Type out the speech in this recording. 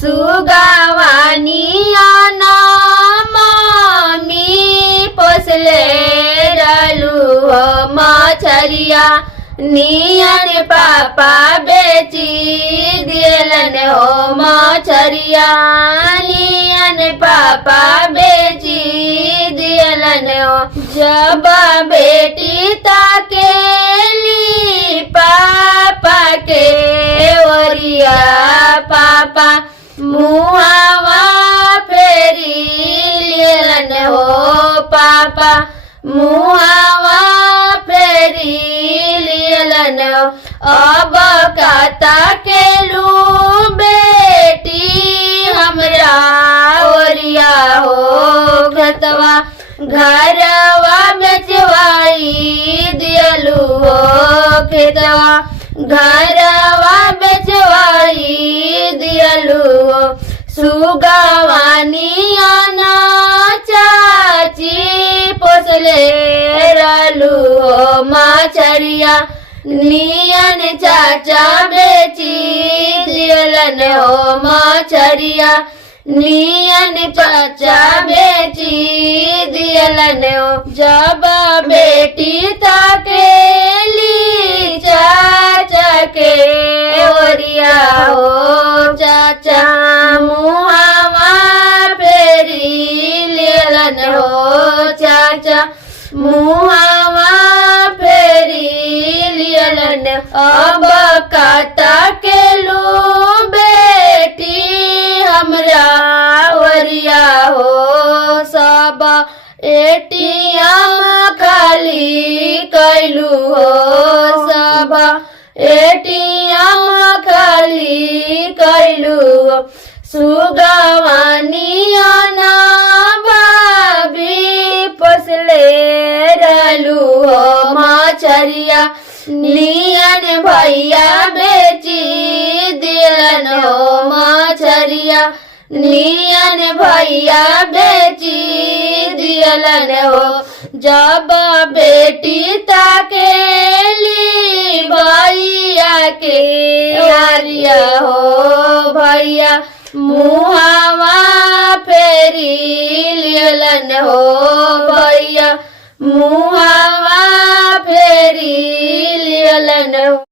सुगावानी मामी पोसले रहलू हो मछरिया नियन पापा बेची दिलन हो मछरिया नियन पापा बेची दिलन हो। जब बेटी ताकेली पापा के ओरिया पापा मुहावा फेरी लेलन हो पापा मुहावा फेरी लेलन हो। अब काता केलू बेटी हमरा ओरिया हो घतवा घरवा बेचवाई दियलू हो खेतवा घरवा बेचवाई दियलू हो। सुगावानी चाची पोसले रहलू हो मछरिया नियन चाचा बेची दियलन हो मछरिया नियन चाचा बेची दियलन हो। जब बेटी ताकेली चाचा के ओरिया हो चाचा मुहावा फेरी लेलन हो चाचा मुहावा फेरी लेलन। अब काता केलू बेटी हमरा ओरिया हो सब एटीएम खाली कैलू हो सब एटीएम खाली कैलू हो। सुगवानी भाभी पोसले रहलू हो मछरिया नियन भैया बेची दिलन हो मछरिया नियन भैया बेची दिलन हो। जब बेटी ताकेली भैया के ओरिया हो भैया मुहावा फेरी लेलन हो भैया मुहावा फेरी लेलन हो।